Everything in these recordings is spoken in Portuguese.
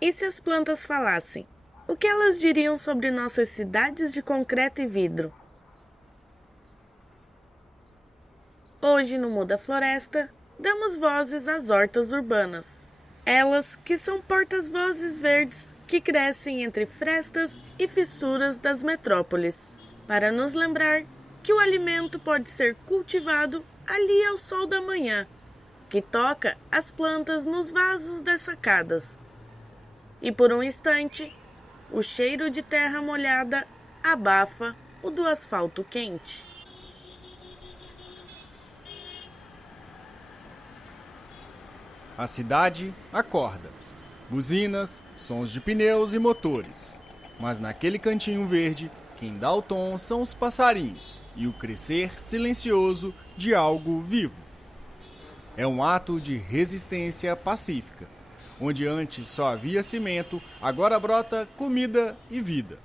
E se as plantas falassem? O que elas diriam sobre nossas cidades de concreto e vidro? Hoje no Muda Floresta, damos vozes às hortas urbanas. Elas que são portas-vozes verdes que crescem entre frestas e fissuras das metrópoles, para nos lembrar que o alimento pode ser cultivado ali ao sol da manhã, que toca as plantas nos vasos das sacadas. E por um instante, o cheiro de terra molhada abafa o do asfalto quente. A cidade acorda. Buzinas, sons de pneus e motores. Mas naquele cantinho verde, quem dá o tom são os passarinhos e o crescer silencioso de algo vivo. É um ato de resistência pacífica. Onde antes só havia cimento, agora brota comida e vida.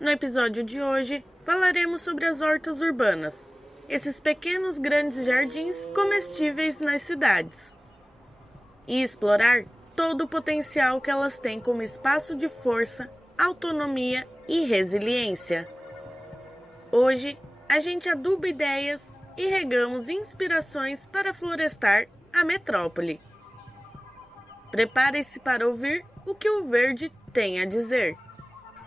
No episódio de hoje, falaremos sobre as hortas urbanas, esses pequenos grandes jardins comestíveis nas cidades, e explorar todo o potencial que elas têm como espaço de força, autonomia e resiliência. Hoje, a gente aduba ideias e regamos inspirações para florestar a metrópole. Prepare-se para ouvir o que o verde tem a dizer.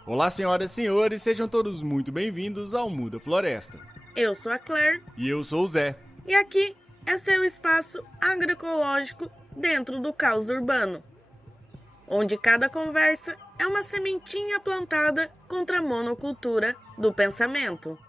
Olá, senhoras e senhores, sejam todos muito bem-vindos ao Muda Floresta. Eu sou a Claire. E eu sou o Zé. E aqui é seu espaço agroecológico dentro do caos urbano, onde cada conversa é uma sementinha plantada contra a monocultura do pensamento.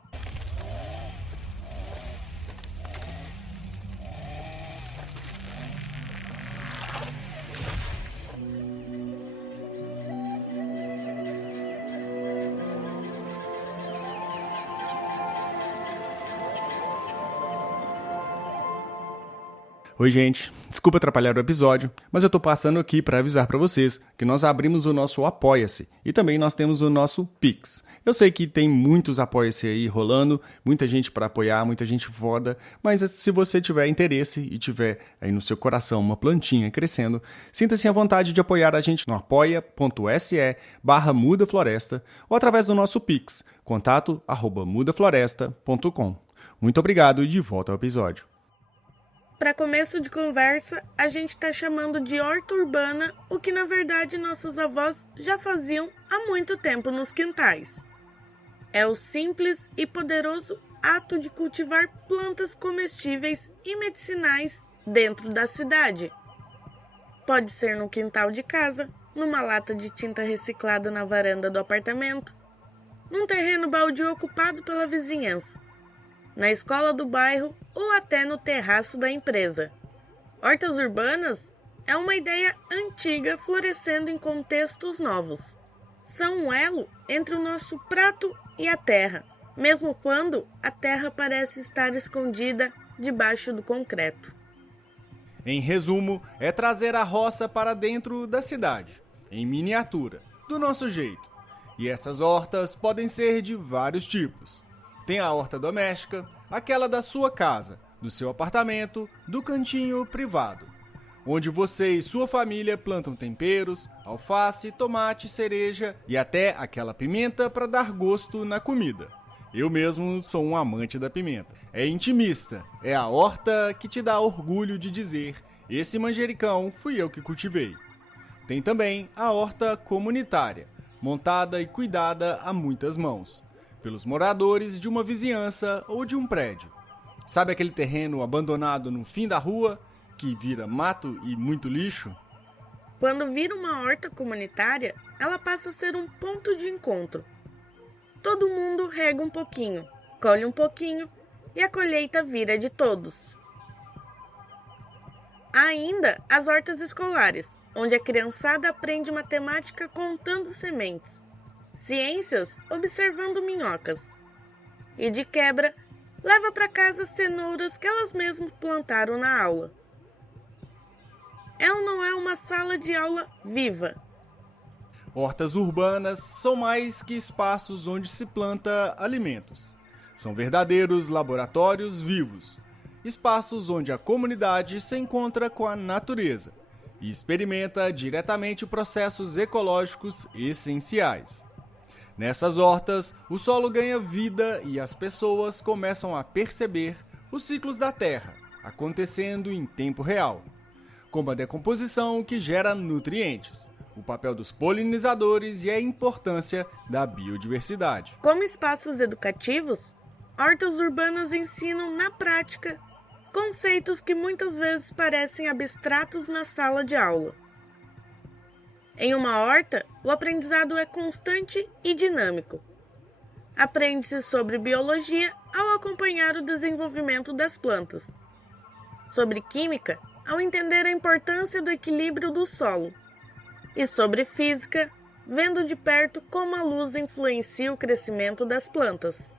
Oi, gente. Desculpa atrapalhar o episódio, mas eu tô passando aqui para avisar para vocês que nós abrimos o nosso Apoia-se e também nós temos o nosso Pix. Eu sei que tem muitos Apoia-se aí rolando, muita gente para apoiar, muita gente foda, mas se você tiver interesse e tiver aí no seu coração uma plantinha crescendo, sinta-se à vontade de apoiar a gente no apoia.se/mudafloresta ou através do nosso Pix, contato@mudafloresta.com. Muito obrigado e de volta ao episódio. Para começo de conversa, a gente está chamando de horta urbana o que na verdade nossos avós já faziam há muito tempo nos quintais. É o simples e poderoso ato de cultivar plantas comestíveis e medicinais dentro da cidade. Pode ser no quintal de casa, numa lata de tinta reciclada na varanda do apartamento, num terreno baldio ocupado pela vizinhança, na escola do bairro ou até no terraço da empresa. Hortas urbanas é uma ideia antiga florescendo em contextos novos. São um elo entre o nosso prato e a terra, mesmo quando a terra parece estar escondida debaixo do concreto. Em resumo, é trazer a roça para dentro da cidade, em miniatura, do nosso jeito. E essas hortas podem ser de vários tipos. Tem a horta doméstica, aquela da sua casa, do seu apartamento, do cantinho privado, onde você e sua família plantam temperos, alface, tomate, cereja e até aquela pimenta para dar gosto na comida. Eu mesmo sou um amante da pimenta. É intimista, é a horta que te dá orgulho de dizer: esse manjericão fui eu que cultivei. Tem também a horta comunitária, montada e cuidada a muitas mãos, pelos moradores de uma vizinhança ou de um prédio. Sabe aquele terreno abandonado no fim da rua, que vira mato e muito lixo? Quando vira uma horta comunitária, ela passa a ser um ponto de encontro. Todo mundo rega um pouquinho, colhe um pouquinho e a colheita vira de todos. Há ainda as hortas escolares, onde a criançada aprende matemática contando sementes, ciências observando minhocas e, de quebra, leva para casa cenouras que elas mesmas plantaram na aula. É ou não é uma sala de aula viva? Hortas urbanas são mais que espaços onde se planta alimentos. São verdadeiros laboratórios vivos, espaços onde a comunidade se encontra com a natureza e experimenta diretamente processos ecológicos essenciais. Nessas hortas, o solo ganha vida e as pessoas começam a perceber os ciclos da terra acontecendo em tempo real, como a decomposição que gera nutrientes, o papel dos polinizadores e a importância da biodiversidade. Como espaços educativos, hortas urbanas ensinam na prática conceitos que muitas vezes parecem abstratos na sala de aula. Em uma horta, o aprendizado é constante e dinâmico. Aprende-se sobre biologia ao acompanhar o desenvolvimento das plantas, sobre química ao entender a importância do equilíbrio do solo, e sobre física, vendo de perto como a luz influencia o crescimento das plantas.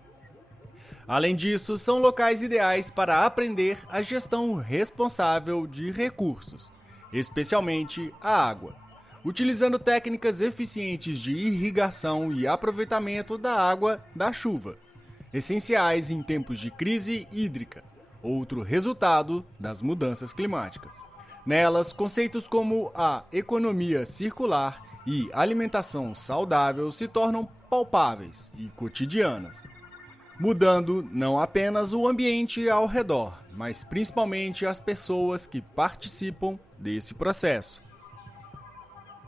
Além disso, são locais ideais para aprender a gestão responsável de recursos, especialmente a água, utilizando técnicas eficientes de irrigação e aproveitamento da água da chuva, essenciais em tempos de crise hídrica, outro resultado das mudanças climáticas. Nelas, conceitos como a economia circular e alimentação saudável se tornam palpáveis e cotidianas, mudando não apenas o ambiente ao redor, mas principalmente as pessoas que participam desse processo.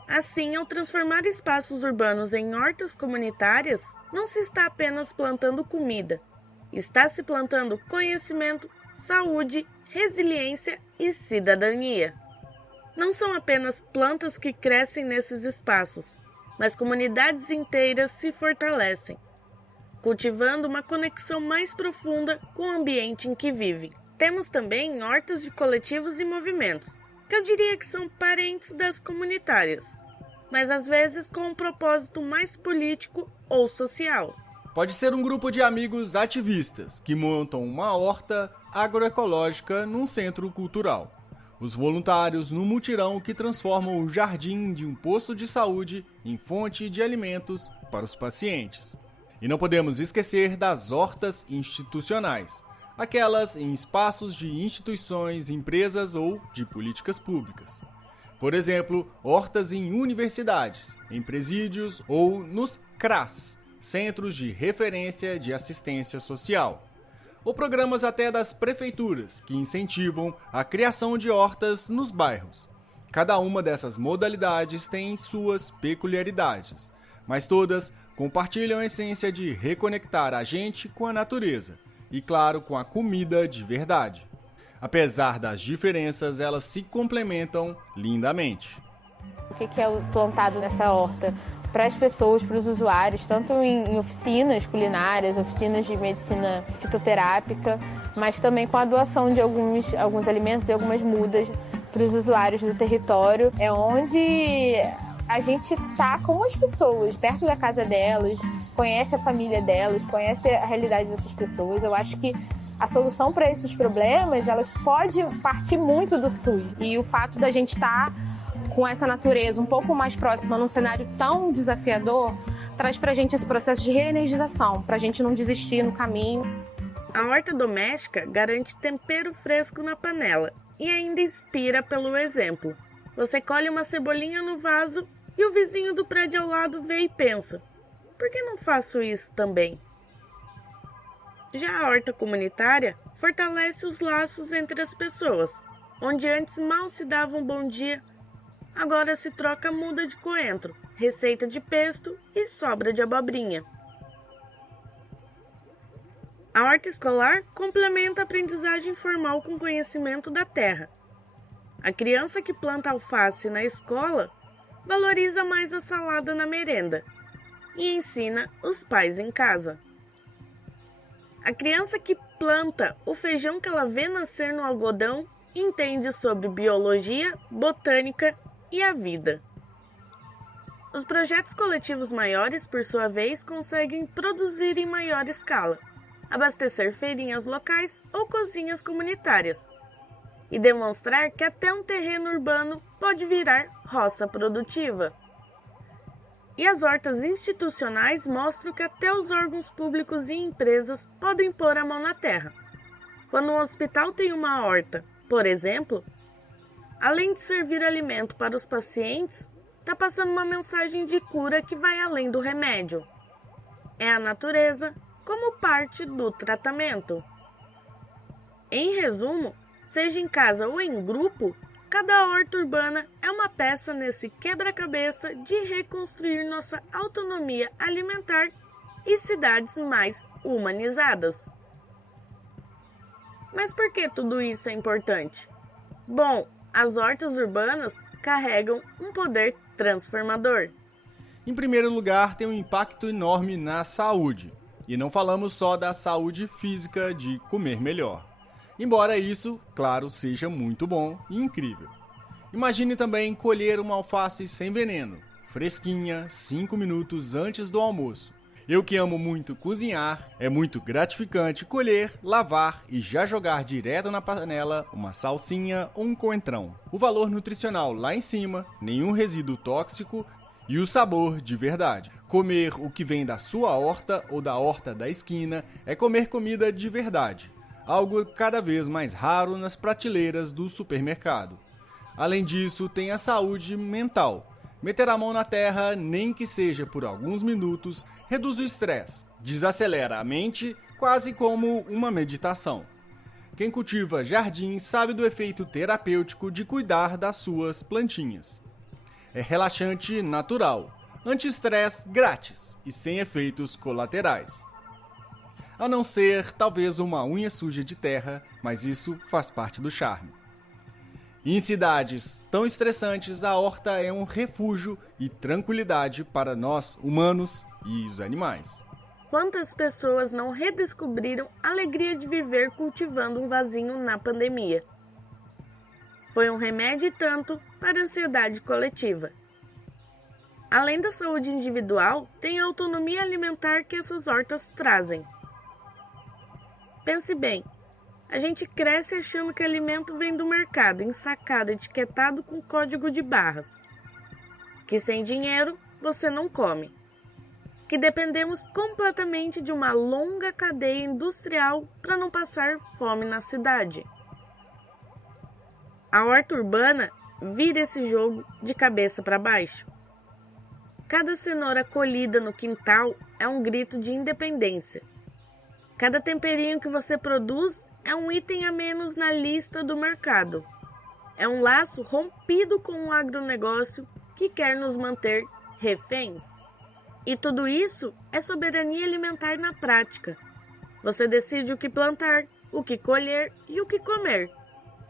Assim, ao transformar espaços urbanos em hortas comunitárias, não se está apenas plantando comida, está se plantando conhecimento, saúde, resiliência e cidadania. Não são apenas plantas que crescem nesses espaços, mas comunidades inteiras se fortalecem, cultivando uma conexão mais profunda com o ambiente em que vivem. Temos também hortas de coletivos e movimentos, que eu diria que são parentes das comunitárias, mas às vezes com um propósito mais político ou social. Pode ser um grupo de amigos ativistas que montam uma horta agroecológica num centro cultural. Os voluntários no mutirão que transformam o jardim de um posto de saúde em fonte de alimentos para os pacientes. E não podemos esquecer das hortas institucionais, aquelas em espaços de instituições, empresas ou de políticas públicas. Por exemplo, hortas em universidades, em presídios ou nos CRAS, Centros de Referência de Assistência Social, ou programas até das prefeituras que incentivam a criação de hortas nos bairros. Cada uma dessas modalidades tem suas peculiaridades, mas todas compartilham a essência de reconectar a gente com a natureza e, claro, com a comida de verdade. Apesar das diferenças, elas se complementam lindamente. O que é plantado nessa horta? Para as pessoas, para os usuários, tanto em oficinas culinárias, oficinas de medicina fitoterápica, mas também com a doação de alguns alimentos e algumas mudas para os usuários do território. É onde a gente está com as pessoas, perto da casa delas, conhece a família delas, conhece a realidade dessas pessoas. Eu acho que a solução para esses problemas, elas pode partir muito do SUS. E o fato da gente estar com essa natureza um pouco mais próxima num cenário tão desafiador, traz pra gente esse processo de reenergização, pra gente não desistir no caminho. A horta doméstica garante tempero fresco na panela e ainda inspira pelo exemplo. Você colhe uma cebolinha no vaso e o vizinho do prédio ao lado vê e pensa: por que não faço isso também? Já a horta comunitária fortalece os laços entre as pessoas, onde antes mal se dava um bom dia, agora se troca muda de coentro, receita de pesto e sobra de abobrinha. A horta escolar complementa a aprendizagem formal com conhecimento da terra. A criança que planta alface na escola valoriza mais a salada na merenda e ensina os pais em casa. A criança que planta o feijão que ela vê nascer no algodão entende sobre biologia, botânica e a vida. Os projetos coletivos maiores, por sua vez, conseguem produzir em maior escala, abastecer feirinhas locais ou cozinhas comunitárias e demonstrar que até um terreno urbano pode virar roça produtiva. E as hortas institucionais mostram que até os órgãos públicos e empresas podem pôr a mão na terra. Quando um hospital tem uma horta, por exemplo, além de servir alimento para os pacientes, está passando uma mensagem de cura que vai além do remédio. É a natureza como parte do tratamento. Em resumo, seja em casa ou em grupo, cada horta urbana é uma peça nesse quebra-cabeça de reconstruir nossa autonomia alimentar e cidades mais humanizadas. Mas por que tudo isso é importante? Bom, as hortas urbanas carregam um poder transformador. Em primeiro lugar, tem um impacto enorme na saúde. E não falamos só da saúde física de comer melhor. Embora isso, claro, seja muito bom e incrível. Imagine também colher uma alface sem veneno, fresquinha, 5 minutos antes do almoço. Eu que amo muito cozinhar, é muito gratificante colher, lavar e já jogar direto na panela uma salsinha ou um coentrão. O valor nutricional lá em cima, nenhum resíduo tóxico e o sabor de verdade. Comer o que vem da sua horta ou da horta da esquina é comer comida de verdade. Algo cada vez mais raro nas prateleiras do supermercado. Além disso, tem a saúde mental. Meter a mão na terra, nem que seja por alguns minutos, reduz o estresse, desacelera a mente, quase como uma meditação. Quem cultiva jardim sabe do efeito terapêutico de cuidar das suas plantinhas. É relaxante natural, anti-estresse grátis e sem efeitos colaterais. A não ser, talvez, uma unha suja de terra, mas isso faz parte do charme. Em cidades tão estressantes, a horta é um refúgio e tranquilidade para nós, humanos e os animais. Quantas pessoas não redescobriram a alegria de viver cultivando um vasinho na pandemia? Foi um remédio e tanto para a ansiedade coletiva. Além da saúde individual, tem a autonomia alimentar que essas hortas trazem. Pense bem, a gente cresce achando que alimento vem do mercado, ensacado, etiquetado com código de barras. Que sem dinheiro você não come. Que dependemos completamente de uma longa cadeia industrial para não passar fome na cidade. A horta urbana vira esse jogo de cabeça para baixo. Cada cenoura colhida no quintal é um grito de independência. Cada temperinho que você produz é um item a menos na lista do mercado. É um laço rompido com o agronegócio que quer nos manter reféns. E tudo isso é soberania alimentar na prática. Você decide o que plantar, o que colher e o que comer,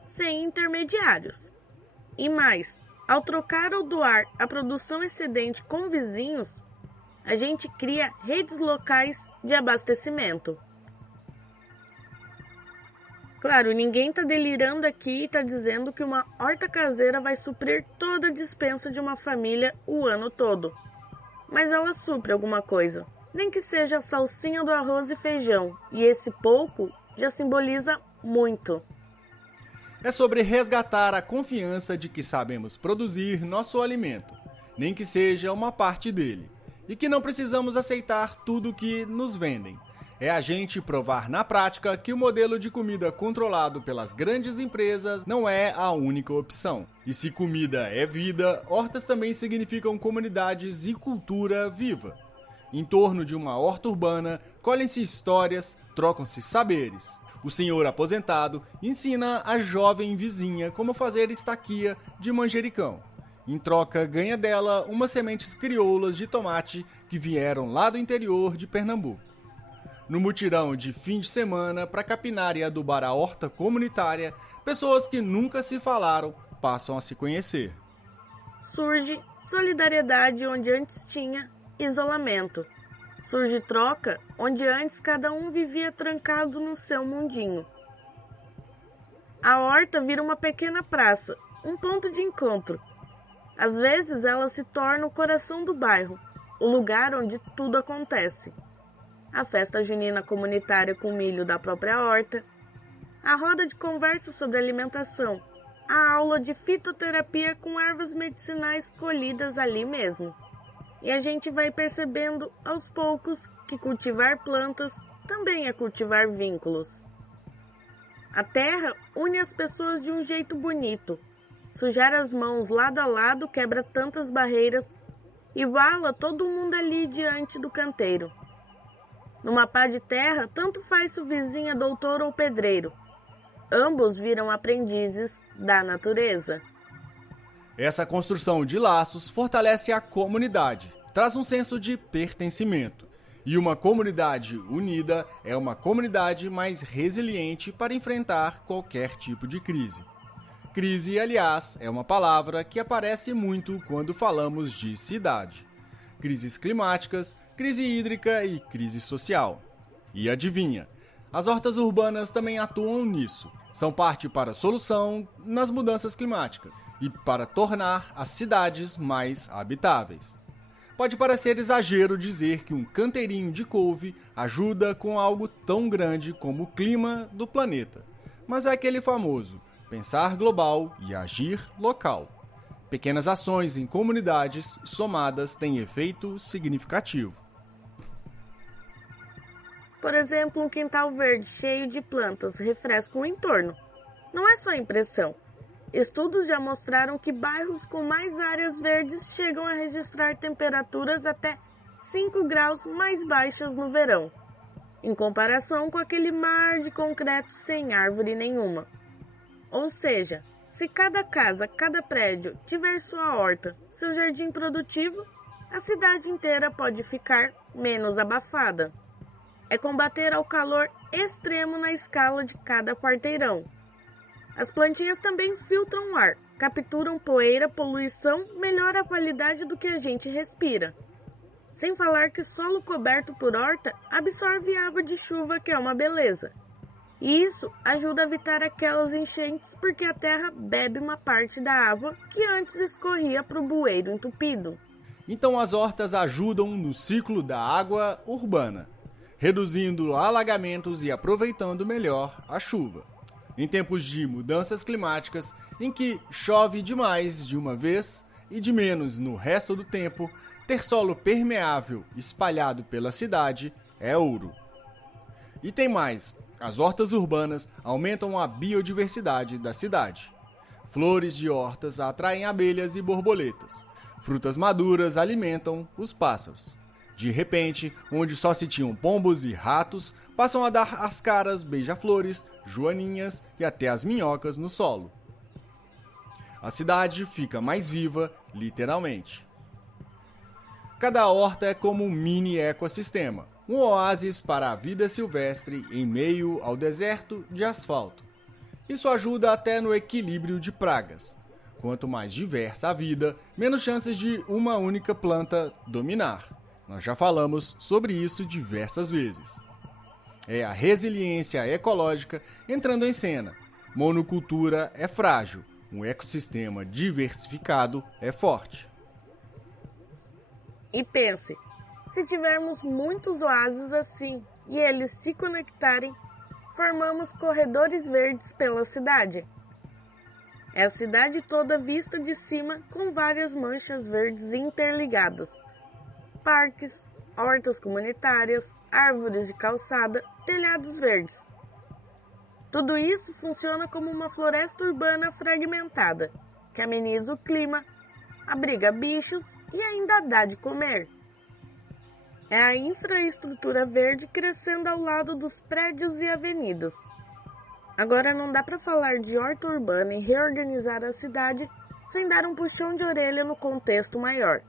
sem intermediários. E mais, ao trocar ou doar a produção excedente com vizinhos, a gente cria redes locais de abastecimento. Claro, ninguém está delirando aqui e está dizendo que uma horta caseira vai suprir toda a despensa de uma família o ano todo. Mas ela supre alguma coisa, nem que seja a salsinha do arroz e feijão, e esse pouco já simboliza muito. É sobre resgatar a confiança de que sabemos produzir nosso alimento, nem que seja uma parte dele, e que não precisamos aceitar tudo que nos vendem. É a gente provar na prática que o modelo de comida controlado pelas grandes empresas não é a única opção. E se comida é vida, hortas também significam comunidades e cultura viva. Em torno de uma horta urbana, colhem-se histórias, trocam-se saberes. O senhor aposentado ensina a jovem vizinha como fazer estaquia de manjericão. Em troca, ganha dela umas sementes crioulas de tomate que vieram lá do interior de Pernambuco. No mutirão de fim de semana para capinar e adubar a horta comunitária, pessoas que nunca se falaram passam a se conhecer. Surge solidariedade onde antes tinha isolamento. Surge troca onde antes cada um vivia trancado no seu mundinho. A horta vira uma pequena praça, um ponto de encontro. Às vezes ela se torna o coração do bairro, o lugar onde tudo acontece. A festa junina comunitária com milho da própria horta, a roda de conversa sobre alimentação, a aula de fitoterapia com ervas medicinais colhidas ali mesmo. E a gente vai percebendo aos poucos que cultivar plantas também é cultivar vínculos. A terra une as pessoas de um jeito bonito. sujar as mãos lado a lado quebra tantas barreiras, iguala todo mundo ali diante do canteiro. Numa pá de terra, tanto faz se o vizinho é doutor ou pedreiro. Ambos viram aprendizes da natureza. Essa construção de laços fortalece a comunidade, traz um senso de pertencimento. E uma comunidade unida é uma comunidade mais resiliente para enfrentar qualquer tipo de crise. Crise, aliás, é uma palavra que aparece muito quando falamos de cidade. Crises climáticas, crise hídrica e crise social. E adivinha, as hortas urbanas também atuam nisso. São parte para a solução nas mudanças climáticas e para tornar as cidades mais habitáveis. Pode parecer exagero dizer que um canteirinho de couve ajuda com algo tão grande como o clima do planeta, mas é aquele famoso pensar global e agir local. Pequenas ações em comunidades somadas têm efeito significativo. Por exemplo, um quintal verde cheio de plantas refresca o entorno. Não é só impressão. Estudos já mostraram que bairros com mais áreas verdes chegam a registrar temperaturas até 5 graus mais baixas no verão, em comparação com aquele mar de concreto sem árvore nenhuma. Ou seja, se cada casa, cada prédio tiver sua horta, seu jardim produtivo, a cidade inteira pode ficar menos abafada. É combater ao calor extremo na escala de cada quarteirão. As plantinhas também filtram o ar, capturam poeira, poluição, melhora a qualidade do que a gente respira. Sem falar que solo coberto por horta absorve água de chuva, que é uma beleza. E isso ajuda a evitar aquelas enchentes porque a terra bebe uma parte da água que antes escorria para o bueiro entupido. Então as hortas ajudam no ciclo da água urbana, reduzindo alagamentos e aproveitando melhor a chuva. Em tempos de mudanças climáticas, em que chove demais de uma vez e de menos no resto do tempo, ter solo permeável espalhado pela cidade é ouro. E tem mais, as hortas urbanas aumentam a biodiversidade da cidade. Flores de hortas atraem abelhas e borboletas. Frutas maduras alimentam os pássaros. De repente, onde só se tinham pombos e ratos, passam a dar as caras beija-flores, joaninhas e até as minhocas no solo. A cidade fica mais viva, literalmente. Cada horta é como um mini ecossistema, um oásis para a vida silvestre em meio ao deserto de asfalto. Isso ajuda até no equilíbrio de pragas. Quanto mais diversa a vida, menos chances de uma única planta dominar. Nós já falamos sobre isso diversas vezes. É a resiliência ecológica entrando em cena. Monocultura é frágil, um ecossistema diversificado é forte. E pense, se tivermos muitos oásis assim e eles se conectarem, formamos corredores verdes pela cidade. É a cidade toda vista de cima com várias manchas verdes interligadas. Parques, hortas comunitárias, árvores de calçada, telhados verdes. Tudo isso funciona como uma floresta urbana fragmentada, que ameniza o clima, abriga bichos e ainda dá de comer. É a infraestrutura verde crescendo ao lado dos prédios e avenidas. Agora não dá para falar de horta urbana e reorganizar a cidade sem dar um puxão de orelha no contexto maior.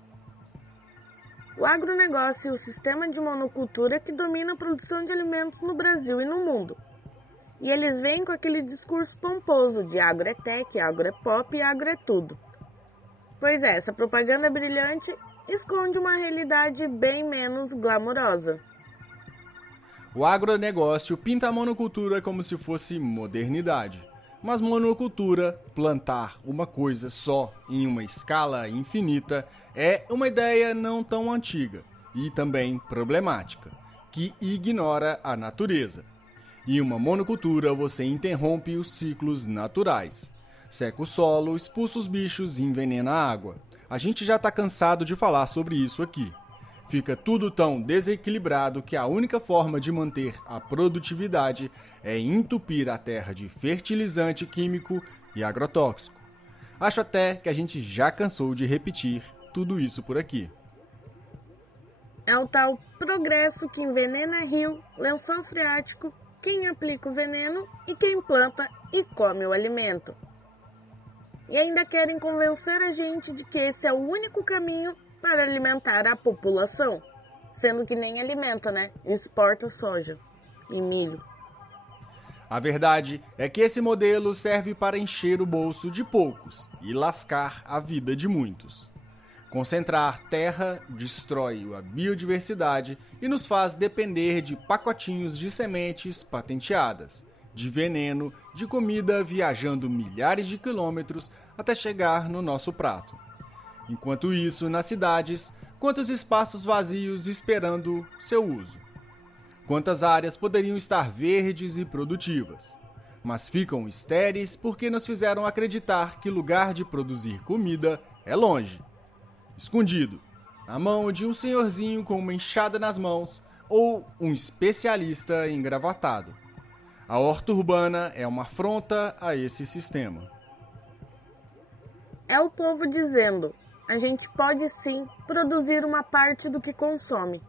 O agronegócio e o sistema de monocultura que domina a produção de alimentos no Brasil e no mundo. E eles vêm com aquele discurso pomposo de agro é tech, agro é pop e agro é tudo. Pois é, essa propaganda brilhante esconde uma realidade bem menos glamourosa. O agronegócio pinta a monocultura como se fosse modernidade. Mas monocultura, plantar uma coisa só em uma escala infinita, é uma ideia não tão antiga e também problemática, que ignora a natureza. Em uma monocultura você interrompe os ciclos naturais. Seca o solo, expulsa os bichos e envenena a água. A gente já está cansado de falar sobre isso aqui. Fica tudo tão desequilibrado que a única forma de manter a produtividade é entupir a terra de fertilizante químico e agrotóxico. Acho até que a gente já cansou de repetir tudo isso por aqui. É o tal progresso que envenena rio, lençol freático, quem aplica o veneno e quem planta e come o alimento. E ainda querem convencer a gente de que esse é o único caminho para alimentar a população, sendo que nem alimenta, né? Exporta soja e milho. A verdade é que esse modelo serve para encher o bolso de poucos e lascar a vida de muitos. Concentrar terra destrói a biodiversidade e nos faz depender de pacotinhos de sementes patenteadas, de veneno, de comida viajando milhares de quilômetros até chegar no nosso prato. Enquanto isso, nas cidades, quantos espaços vazios esperando seu uso? Quantas áreas poderiam estar verdes e produtivas, mas ficam estéreis porque nos fizeram acreditar que lugar de produzir comida é longe, escondido, na mão de um senhorzinho com uma enxada nas mãos ou um especialista engravatado. A horta urbana é uma afronta a esse sistema. É o povo dizendo: a gente pode sim produzir uma parte do que consome.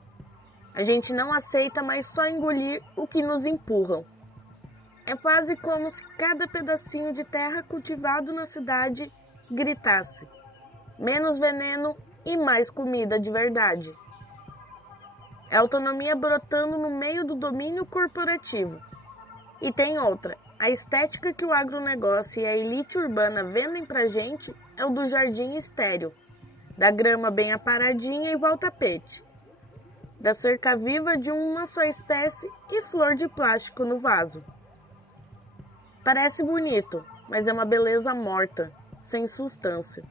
A gente não aceita mais só engolir o que nos empurram. É quase como se cada pedacinho de terra cultivado na cidade gritasse: menos veneno e mais comida de verdade. É autonomia brotando no meio do domínio corporativo. E tem outra: a estética que o agronegócio e a elite urbana vendem pra gente é o do jardim estéril, da grama bem aparadinha igual tapete, da cerca viva de uma só espécie e flor de plástico no vaso. Parece bonito, mas é uma beleza morta, sem substância.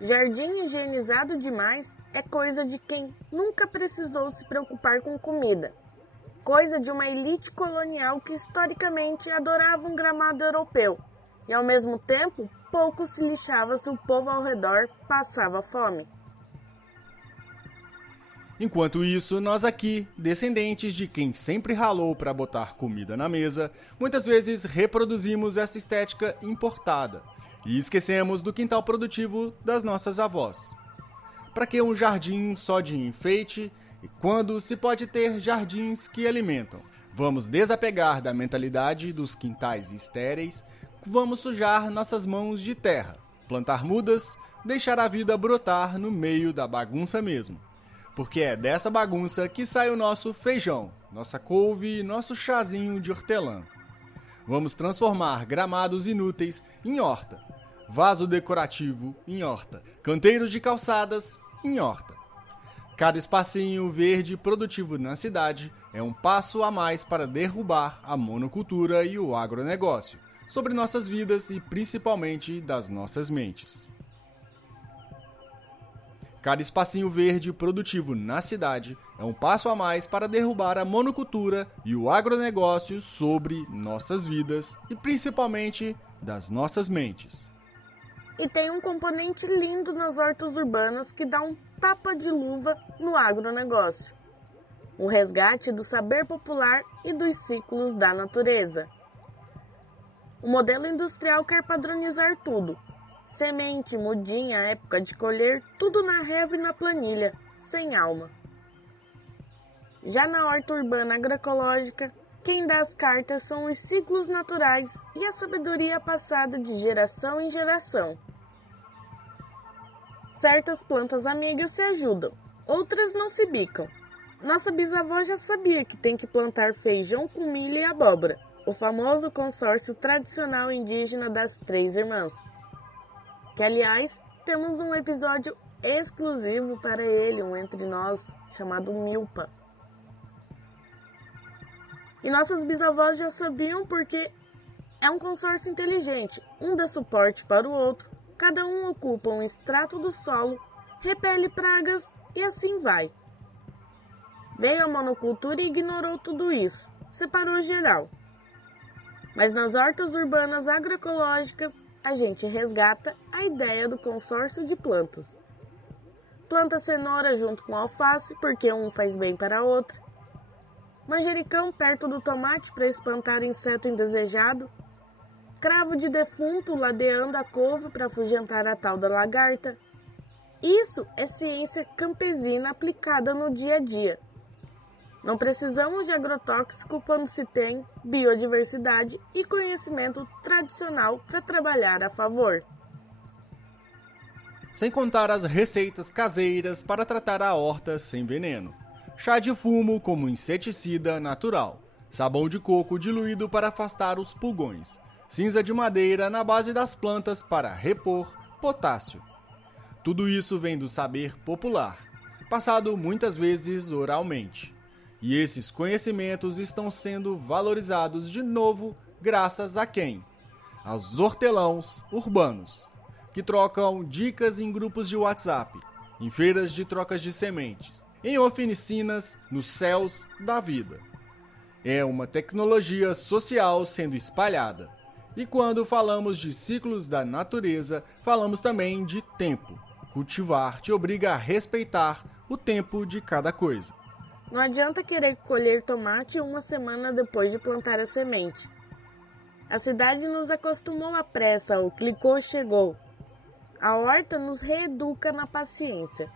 Jardim higienizado demais é coisa de quem nunca precisou se preocupar com comida. Coisa de uma elite colonial que historicamente adorava um gramado europeu e ao mesmo tempo pouco se lixava se o povo ao redor passava fome. Enquanto isso, nós aqui, descendentes de quem sempre ralou para botar comida na mesa, muitas vezes reproduzimos essa estética importada e esquecemos do quintal produtivo das nossas avós. Para que um jardim só de enfeite quando se pode ter jardins que alimentam? Vamos desapegar da mentalidade dos quintais estéreis, vamos sujar nossas mãos de terra, plantar mudas, deixar a vida brotar no meio da bagunça mesmo. Porque é dessa bagunça que sai o nosso feijão, nossa couve e nosso chazinho de hortelã. Vamos transformar gramados inúteis em horta, vaso decorativo em horta, canteiros de calçadas em horta. Cada espacinho verde produtivo na cidade é um passo a mais para derrubar a monocultura e o agronegócio sobre nossas vidas e principalmente das nossas mentes. Cada espacinho verde produtivo na cidade é um passo a mais para derrubar a monocultura e o agronegócio sobre nossas vidas e principalmente das nossas mentes. E tem um componente lindo nas hortas urbanas que dá um tapa de luva no agronegócio. O resgate do saber popular e dos ciclos da natureza. O modelo industrial quer padronizar tudo. Semente, mudinha, época de colher, tudo na régua e na planilha, sem alma. Já na horta urbana agroecológica, quem dá as cartas são os ciclos naturais e a sabedoria passada de geração em geração. Certas plantas amigas se ajudam, outras não se bicam. Nossa bisavó já sabia que tem que plantar feijão com milho e abóbora, o famoso consórcio tradicional indígena das Três Irmãs. Que, aliás, temos um episódio exclusivo para ele, um entre nós, chamado Milpa. E nossas bisavós já sabiam porque é um consórcio inteligente, um dá suporte para o outro, cada um ocupa um extrato do solo, repele pragas e assim vai. Veio a monocultura e ignorou tudo isso, separou geral. Mas nas hortas urbanas agroecológicas, a gente resgata a ideia do consórcio de plantas. Planta cenoura junto com alface, porque um faz bem para a outra. Manjericão perto do tomate para espantar inseto indesejado. cravo de defunto ladeando a couve para afugentar a tal da lagarta. Isso é ciência campesina aplicada no dia a dia. Não precisamos de agrotóxico quando se tem biodiversidade e conhecimento tradicional para trabalhar a favor. Sem contar as receitas caseiras para tratar a horta sem veneno. Chá de fumo como inseticida natural. Sabão de coco diluído para afastar os pulgões. Cinza de madeira na base das plantas para repor potássio. Tudo isso vem do saber popular, passado muitas vezes oralmente. E esses conhecimentos estão sendo valorizados de novo graças a quem? Aos hortelãos urbanos, que trocam dicas em grupos de WhatsApp, em feiras de trocas de sementes, em oficinas nos céus da vida. É uma tecnologia social sendo espalhada. E quando falamos de ciclos da natureza, falamos também de tempo. Cultivar te obriga a respeitar o tempo de cada coisa. Não adianta querer colher tomate uma semana depois de plantar a semente. A cidade nos acostumou à pressa, ao clicou, chegou. A horta nos reeduca na paciência.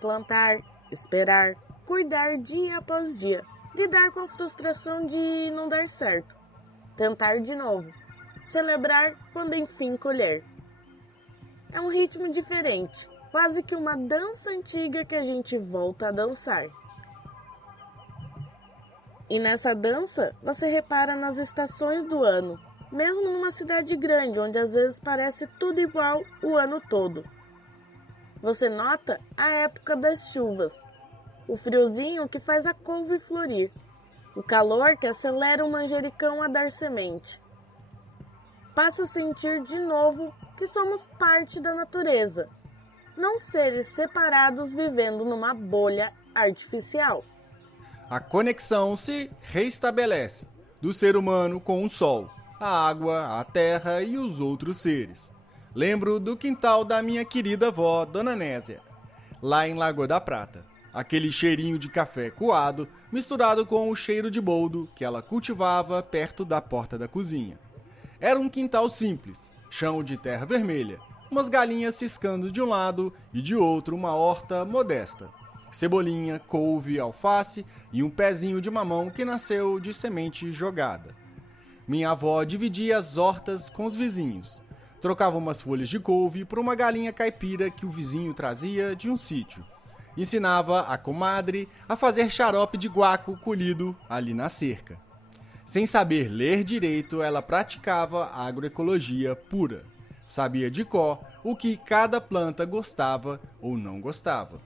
Plantar, esperar, cuidar dia após dia. Lidar com a frustração de não dar certo. Tentar de novo. Celebrar quando enfim colher. É um ritmo diferente, quase que uma dança antiga que a gente volta a dançar. E nessa dança, você repara nas estações do ano, mesmo numa cidade grande, onde às vezes parece tudo igual o ano todo. Você nota a época das chuvas, o friozinho que faz a couve florir, o calor que acelera o manjericão a dar semente. Passa a sentir de novo que somos parte da natureza, não seres separados vivendo numa bolha artificial. A conexão se reestabelece do ser humano com o sol, a água, a terra e os outros seres. Lembro do quintal da minha querida avó, Dona Nésia, lá em Lagoa da Prata. Aquele cheirinho de café coado misturado com o cheiro de boldo que ela cultivava perto da porta da cozinha. Era um quintal simples, chão de terra vermelha, umas galinhas ciscando de um lado e de outro uma horta modesta. Cebolinha, couve, alface e um pezinho de mamão que nasceu de semente jogada. Minha avó dividia as hortas com os vizinhos. Trocava umas folhas de couve por uma galinha caipira que o vizinho trazia de um sítio. Ensinava a comadre a fazer xarope de guaco colhido ali na cerca. Sem saber ler direito, ela praticava agroecologia pura. Sabia de cor o que cada planta gostava ou não gostava.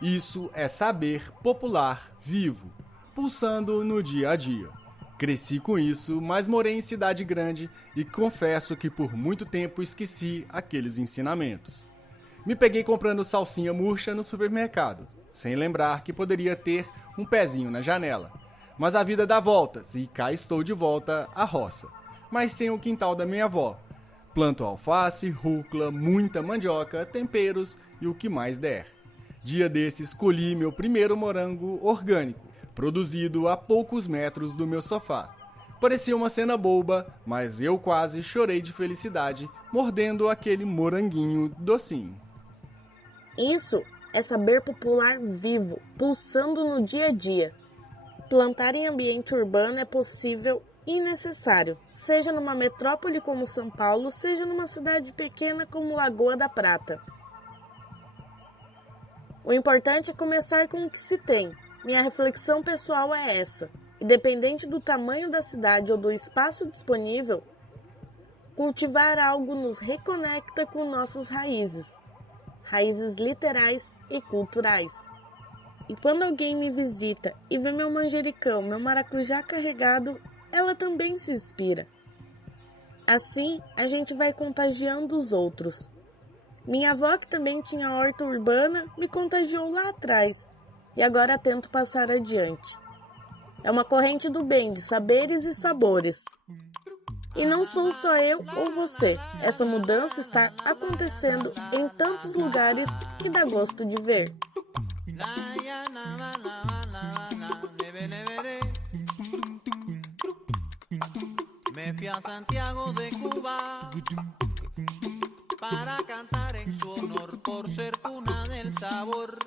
Isso é saber popular vivo, pulsando no dia a dia. Cresci com isso, mas morei em cidade grande e confesso que por muito tempo esqueci aqueles ensinamentos. Me peguei comprando salsinha murcha no supermercado, sem lembrar que poderia ter um pezinho na janela. Mas a vida dá voltas e cá estou de volta à roça, mas sem o quintal da minha avó. Planto alface, rúcula, muita mandioca, temperos e o que mais der. Dia desses colhi meu primeiro morango orgânico, produzido a poucos metros do meu sofá. Parecia uma cena boba, mas eu quase chorei de felicidade, mordendo aquele moranguinho docinho. Isso é saber popular vivo, pulsando no dia a dia. Plantar em ambiente urbano é possível e necessário, seja numa metrópole como São Paulo, seja numa cidade pequena como Lagoa da Prata. O importante é começar com o que se tem. Minha reflexão pessoal é essa. Independente do tamanho da cidade ou do espaço disponível, cultivar algo nos reconecta com nossas raízes literais e culturais. E quando alguém me visita e vê meu manjericão, meu maracujá carregado, ela também se inspira. Assim, a gente vai contagiando os outros. Minha avó, que também tinha horta urbana, me contagiou lá atrás e agora tento passar adiante. É uma corrente do bem, de saberes e sabores. E não sou só eu ou você. Essa mudança está acontecendo em tantos lugares que dá gosto de ver. Me fui a Santiago de Cuba para cantar en su honor por ser cuna del sabor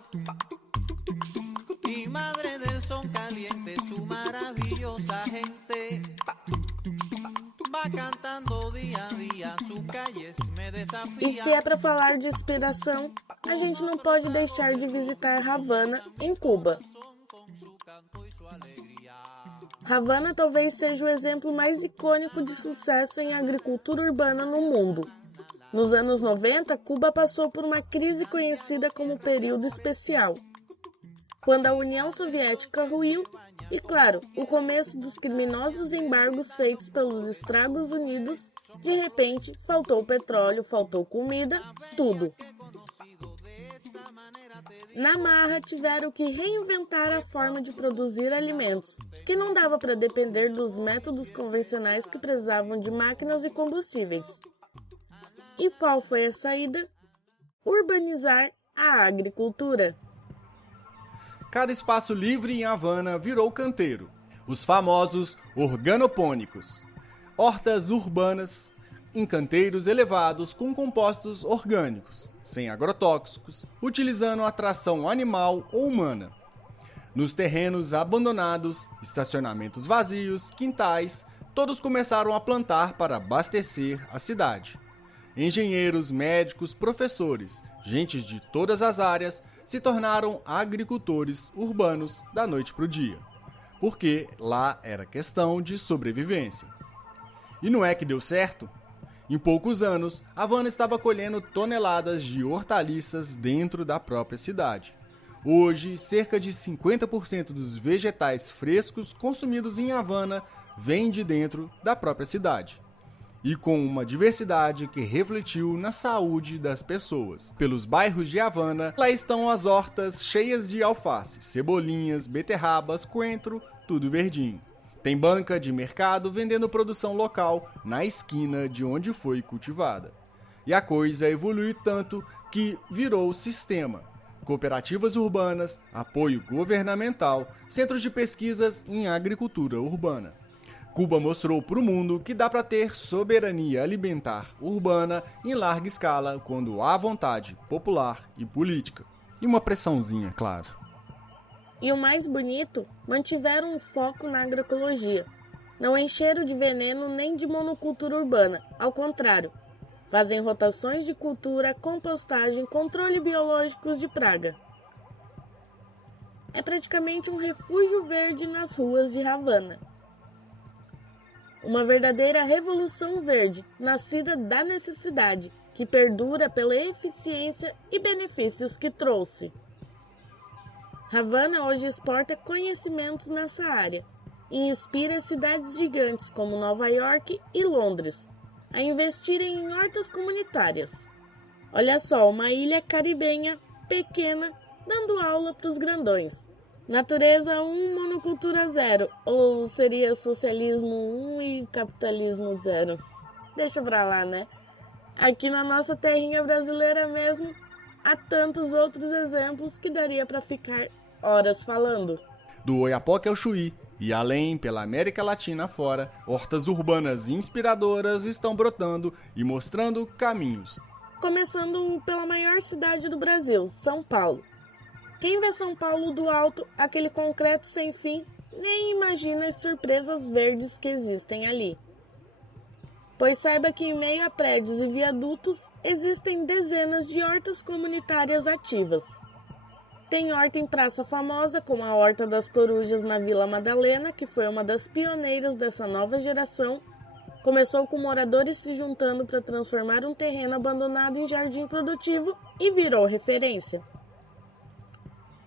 y madre del son caliente, su maravillosa gente va cantando dia a dia, sus calles me desafiam. E se é para falar de inspiração, a gente não pode deixar de visitar Havana, em Cuba. Havana talvez seja o exemplo mais icônico de sucesso em agricultura urbana no mundo. Nos anos 90, Cuba passou por uma crise conhecida como período especial, quando a União Soviética ruiu e, claro, o começo dos criminosos embargos feitos pelos Estados Unidos, de repente, faltou petróleo, faltou comida, tudo. Na marra, tiveram que reinventar a forma de produzir alimentos, que não dava para depender dos métodos convencionais que precisavam de máquinas e combustíveis. E qual foi a saída? Urbanizar a agricultura. Cada espaço livre em Havana virou canteiro. Os famosos organopônicos. Hortas urbanas em canteiros elevados com compostos orgânicos, sem agrotóxicos, utilizando a tração animal ou humana. Nos terrenos abandonados, estacionamentos vazios, quintais, todos começaram a plantar para abastecer a cidade. Engenheiros, médicos, professores, gente de todas as áreas se tornaram agricultores urbanos da noite para o dia, porque lá era questão de sobrevivência. E não é que deu certo? Em poucos anos, Havana estava colhendo toneladas de hortaliças dentro da própria cidade. Hoje, cerca de 50% dos vegetais frescos consumidos em Havana vêm de dentro da própria cidade. E com uma diversidade que refletiu na saúde das pessoas. Pelos bairros de Havana, lá estão as hortas cheias de alface, cebolinhas, beterrabas, coentro, tudo verdinho. Tem banca de mercado vendendo produção local na esquina de onde foi cultivada. E a coisa evoluiu tanto que virou sistema. Cooperativas urbanas, apoio governamental, centros de pesquisas em agricultura urbana. Cuba mostrou para o mundo que dá para ter soberania alimentar urbana em larga escala quando há vontade popular e política. E uma pressãozinha, claro. E o mais bonito, mantiveram um foco na agroecologia. Não encheram de veneno nem de monocultura urbana, ao contrário. Fazem rotações de cultura, compostagem, controle biológicos de praga. É praticamente um refúgio verde nas ruas de Havana. Uma verdadeira revolução verde, nascida da necessidade, que perdura pela eficiência e benefícios que trouxe. Havana hoje exporta conhecimentos nessa área e inspira cidades gigantes como Nova York e Londres a investirem em hortas comunitárias. Olha só, uma ilha caribenha, pequena, dando aula para os grandões. Natureza 1, monocultura 0, ou seria socialismo 1 e capitalismo 0? Deixa pra lá, né? Aqui na nossa terrinha brasileira mesmo, há tantos outros exemplos que daria para ficar horas falando. Do Oiapoque ao Chuí, e além pela América Latina afora, hortas urbanas inspiradoras estão brotando e mostrando caminhos. Começando pela maior cidade do Brasil, São Paulo. Quem vê São Paulo do alto, aquele concreto sem fim, nem imagina as surpresas verdes que existem ali. Pois saiba que em meio a prédios e viadutos existem dezenas de hortas comunitárias ativas. Tem horta em praça famosa, como a Horta das Corujas na Vila Madalena, que foi uma das pioneiras dessa nova geração. Começou com moradores se juntando para transformar um terreno abandonado em jardim produtivo e virou referência.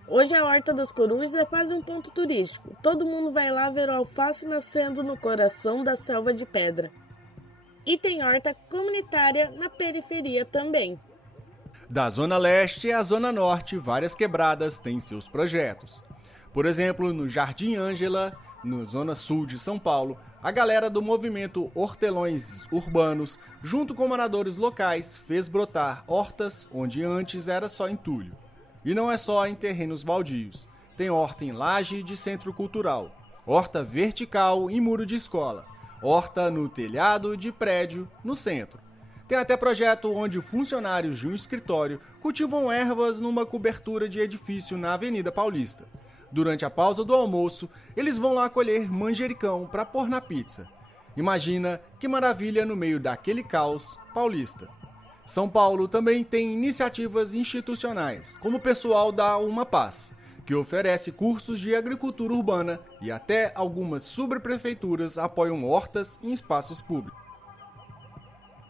Hoje a Horta das Corujas é quase um ponto turístico. Todo mundo vai lá ver o alface nascendo no coração da selva de pedra. E tem horta comunitária na periferia também. Da Zona Leste à Zona Norte, várias quebradas têm seus projetos. Por exemplo, no Jardim Ângela, na Zona Sul de São Paulo, a galera do movimento Hortelões Urbanos, junto com moradores locais, fez brotar hortas onde antes era só entulho. E não é só em terrenos baldios. Tem horta em laje de centro cultural, horta vertical em muro de escola, horta no telhado de prédio no centro. Tem até projeto onde funcionários de um escritório cultivam ervas numa cobertura de edifício na Avenida Paulista. Durante a pausa do almoço, eles vão lá colher manjericão para pôr na pizza. Imagina que maravilha no meio daquele caos paulista. São Paulo também tem iniciativas institucionais, como o pessoal da Uma Paz, que oferece cursos de agricultura urbana e até algumas subprefeituras apoiam hortas em espaços públicos.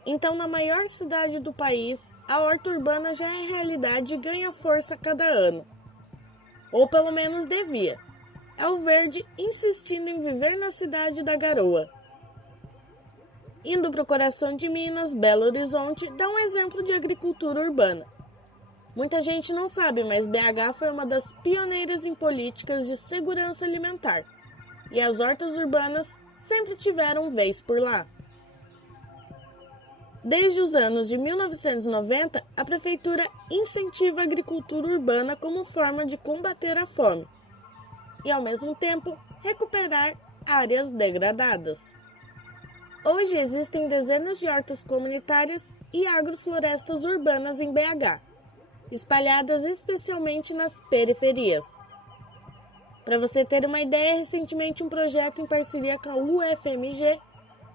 Então, na maior cidade do país, a horta urbana já é realidade e ganha força a cada ano. Ou pelo menos devia. É o verde insistindo em viver na cidade da garoa. Indo para o coração de Minas, Belo Horizonte dá um exemplo de agricultura urbana. Muita gente não sabe, mas BH foi uma das pioneiras em políticas de segurança alimentar. E as hortas urbanas sempre tiveram vez por lá. Desde os anos de 1990, a prefeitura incentiva a agricultura urbana como forma de combater a fome e, ao mesmo tempo, recuperar áreas degradadas. Hoje existem dezenas de hortas comunitárias e agroflorestas urbanas em BH, espalhadas especialmente nas periferias. Para você ter uma ideia, recentemente um projeto em parceria com a UFMG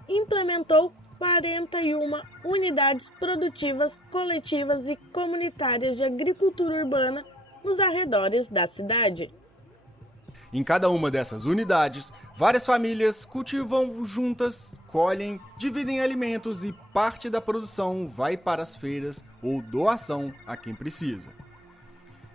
implementou 41 unidades produtivas, coletivas e comunitárias de agricultura urbana nos arredores da cidade. Em cada uma dessas unidades, várias famílias cultivam juntas, colhem, dividem alimentos e parte da produção vai para as feiras ou doação a quem precisa.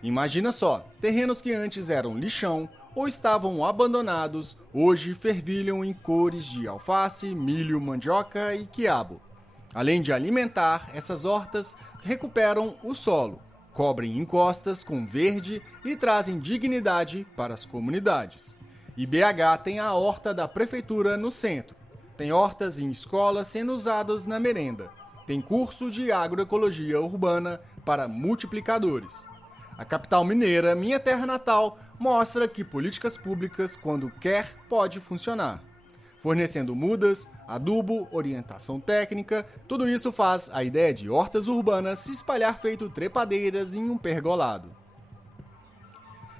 Imagina só, terrenos que antes eram lixão ou estavam abandonados, hoje fervilham em cores de alface, milho, mandioca e quiabo. Além de alimentar, essas hortas recuperam o solo, cobrem encostas com verde e trazem dignidade para as comunidades. E BH tem a horta da prefeitura no centro. Tem hortas em escolas sendo usadas na merenda. Tem curso de agroecologia urbana para multiplicadores. A capital mineira, minha terra natal, mostra que políticas públicas, quando quer, pode funcionar. Fornecendo mudas, adubo, orientação técnica, tudo isso faz a ideia de hortas urbanas se espalhar feito trepadeiras em um pergolado.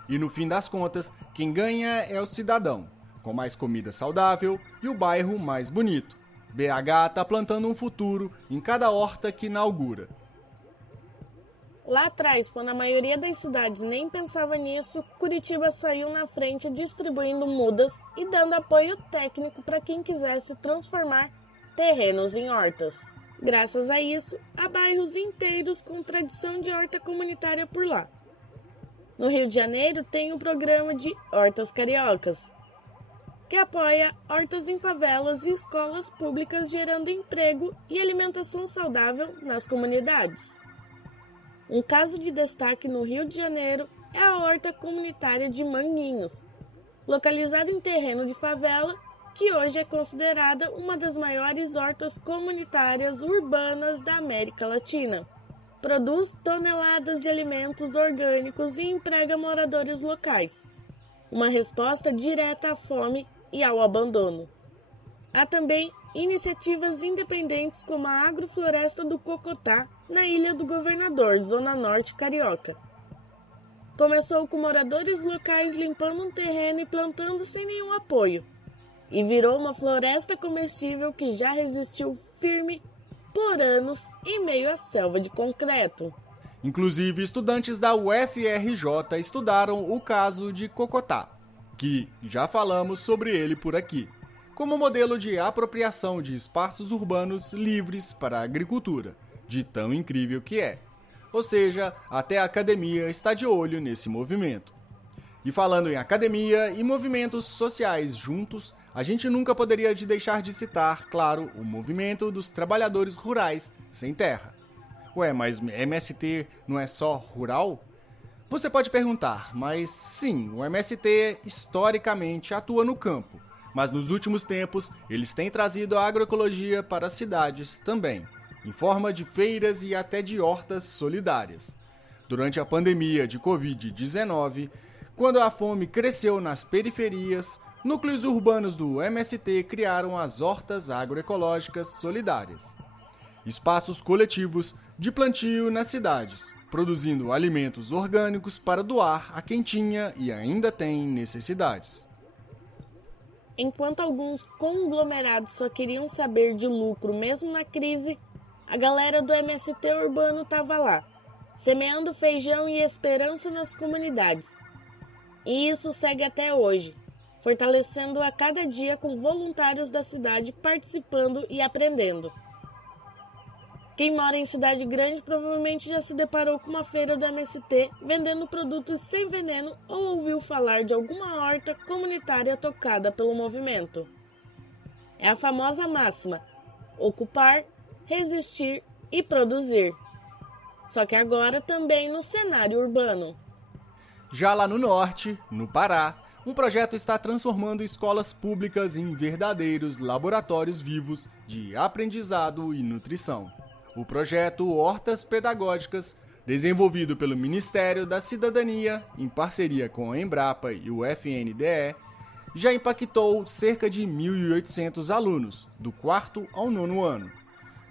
E no fim das contas, quem ganha é o cidadão, com mais comida saudável e o bairro mais bonito. BH está plantando um futuro em cada horta que inaugura. Lá atrás, quando a maioria das cidades nem pensava nisso, Curitiba saiu na frente distribuindo mudas e dando apoio técnico para quem quisesse transformar terrenos em hortas. Graças a isso, há bairros inteiros com tradição de horta comunitária por lá. No Rio de Janeiro tem o programa de Hortas Cariocas, que apoia hortas em favelas e escolas públicas gerando emprego e alimentação saudável nas comunidades. Um caso de destaque no Rio de Janeiro é a horta comunitária de Manguinhos, localizada em terreno de favela, que hoje é considerada uma das maiores hortas comunitárias urbanas da América Latina. Produz toneladas de alimentos orgânicos e emprega moradores locais, uma resposta direta à fome e ao abandono. Há também iniciativas independentes como a Agrofloresta do Cocotá, na Ilha do Governador, Zona Norte Carioca. Começou com moradores locais limpando um terreno e plantando sem nenhum apoio, e virou uma floresta comestível que já resistiu firme por anos em meio à selva de concreto. Inclusive, estudantes da UFRJ estudaram o caso de Cocotá, que já falamos sobre ele por aqui, como modelo de apropriação de espaços urbanos livres para a agricultura, de tão incrível que é. Ou seja, até a academia está de olho nesse movimento. E falando em academia e movimentos sociais juntos, a gente nunca poderia deixar de citar, claro, o movimento dos trabalhadores rurais sem terra. Ué, mas MST não é só rural? Você pode perguntar, mas sim, o MST historicamente atua no campo, mas nos últimos tempos eles têm trazido a agroecologia para as cidades também, em forma de feiras e até de hortas solidárias. Durante a pandemia de Covid-19, quando a fome cresceu nas periferias, núcleos urbanos do MST criaram as hortas agroecológicas solidárias, espaços coletivos de plantio nas cidades, produzindo alimentos orgânicos para doar a quem tinha e ainda tem necessidades. Enquanto alguns conglomerados só queriam saber de lucro mesmo na crise, a galera do MST urbano estava lá, semeando feijão e esperança nas comunidades. E isso segue até hoje, fortalecendo a cada dia com voluntários da cidade participando e aprendendo. Quem mora em cidade grande provavelmente já se deparou com uma feira do MST vendendo produtos sem veneno ou ouviu falar de alguma horta comunitária tocada pelo movimento. É a famosa máxima: ocupar, resistir e produzir. Só que agora também no cenário urbano. Já lá no norte, no Pará, um projeto está transformando escolas públicas em verdadeiros laboratórios vivos de aprendizado e nutrição. O projeto Hortas Pedagógicas, desenvolvido pelo Ministério da Cidadania, em parceria com a Embrapa e o FNDE, já impactou cerca de 1.800 alunos, do 4º ao 9º ano.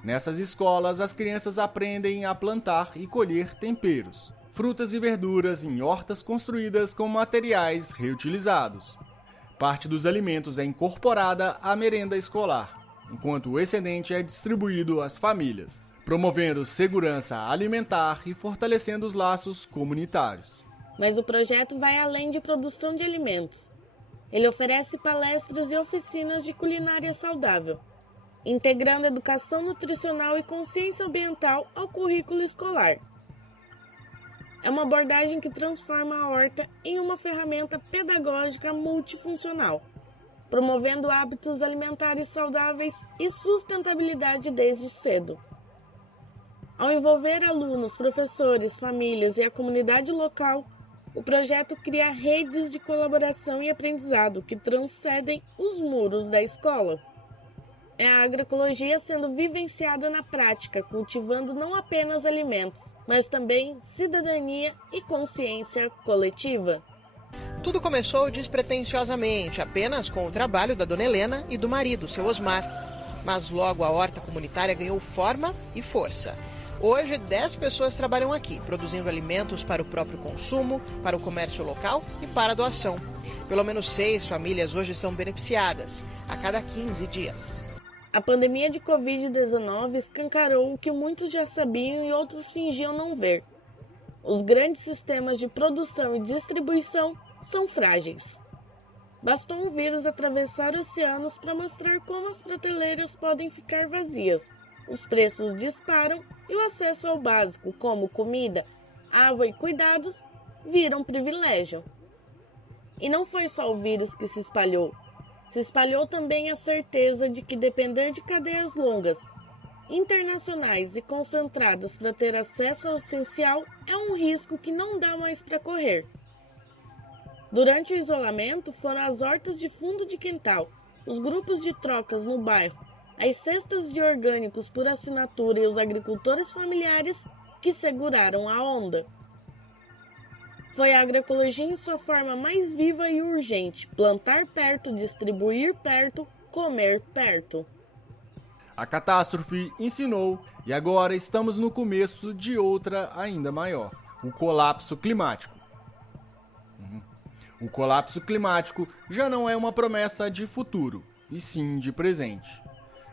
Nessas escolas, as crianças aprendem a plantar e colher temperos, frutas e verduras em hortas construídas com materiais reutilizados. Parte dos alimentos é incorporada à merenda escolar, enquanto o excedente é distribuído às famílias, promovendo segurança alimentar e fortalecendo os laços comunitários. Mas o projeto vai além de produção de alimentos. Ele oferece palestras e oficinas de culinária saudável, integrando educação nutricional e consciência ambiental ao currículo escolar. É uma abordagem que transforma a horta em uma ferramenta pedagógica multifuncional, promovendo hábitos alimentares saudáveis e sustentabilidade desde cedo. Ao envolver alunos, professores, famílias e a comunidade local, o projeto cria redes de colaboração e aprendizado que transcendem os muros da escola. É a agroecologia sendo vivenciada na prática, cultivando não apenas alimentos, mas também cidadania e consciência coletiva. Tudo começou despretensiosamente, apenas com o trabalho da dona Helena e do marido, seu Osmar. Mas logo a horta comunitária ganhou forma e força. Hoje, 10 pessoas trabalham aqui, produzindo alimentos para o próprio consumo, para o comércio local e para a doação. Pelo menos 6 famílias hoje são beneficiadas, a cada 15 dias. A pandemia de Covid-19 escancarou o que muitos já sabiam e outros fingiam não ver. Os grandes sistemas de produção e distribuição são frágeis. Bastou um vírus atravessar oceanos para mostrar como as prateleiras podem ficar vazias. Os preços disparam e o acesso ao básico, como comida, água e cuidados, viram privilégio. E não foi só o vírus que se espalhou. Se espalhou também a certeza de que depender de cadeias longas, internacionais e concentradas para ter acesso ao essencial é um risco que não dá mais para correr. Durante o isolamento, foram as hortas de fundo de quintal, os grupos de trocas no bairro, as cestas de orgânicos por assinatura e os agricultores familiares que seguraram a onda. Foi a agroecologia em sua forma mais viva e urgente: plantar perto, distribuir perto, comer perto. A catástrofe ensinou e agora estamos no começo de outra ainda maior: o colapso climático. O colapso climático já não é uma promessa de futuro, e sim de presente.